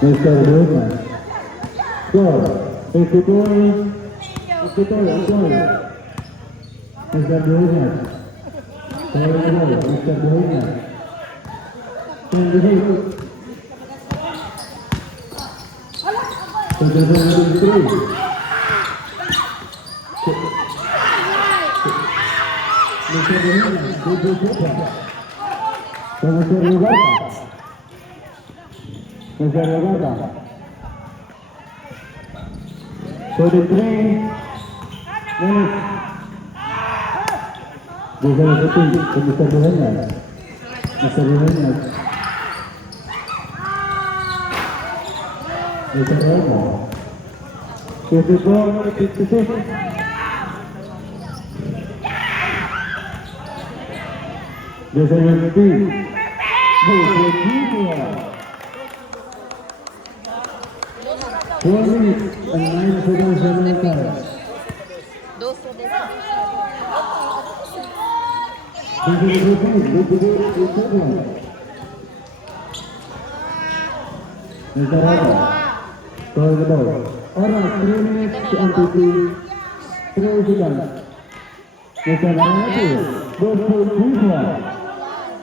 Mr. Lunas. Score, 52, 52, enjoy. Mr. Lunas. Mr. Lunas. 28. 73. Mr. Lunas, Mr. Lunas. Mr. Lunas. 43 minutes. Mr. Lunas. Mr. Lunas. Mr. Lunas. 54, 56. Mr. Lunas. Mr. 4 minutes and 9 seconds remaining. Mr. Raja, score the ball. Alright, 3 minutes and 3 seconds. Mr. Raja, good for 3 points.